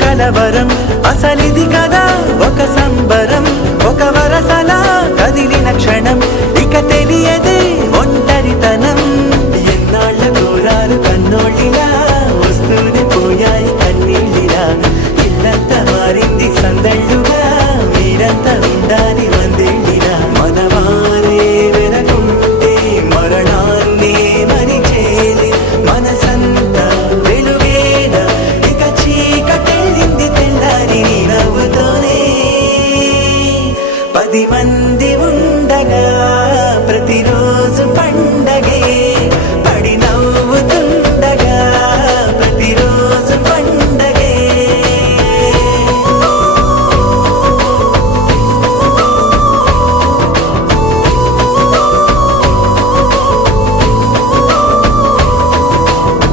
కలవరం అసలిది కదా ఒక సంబరం ఒక వరసలా కదిలిన క్షణం ఇక తెలియదే ఒంటరితనం ఎన్నాళ్ళ కోరారు కన్నోళ్ళిలా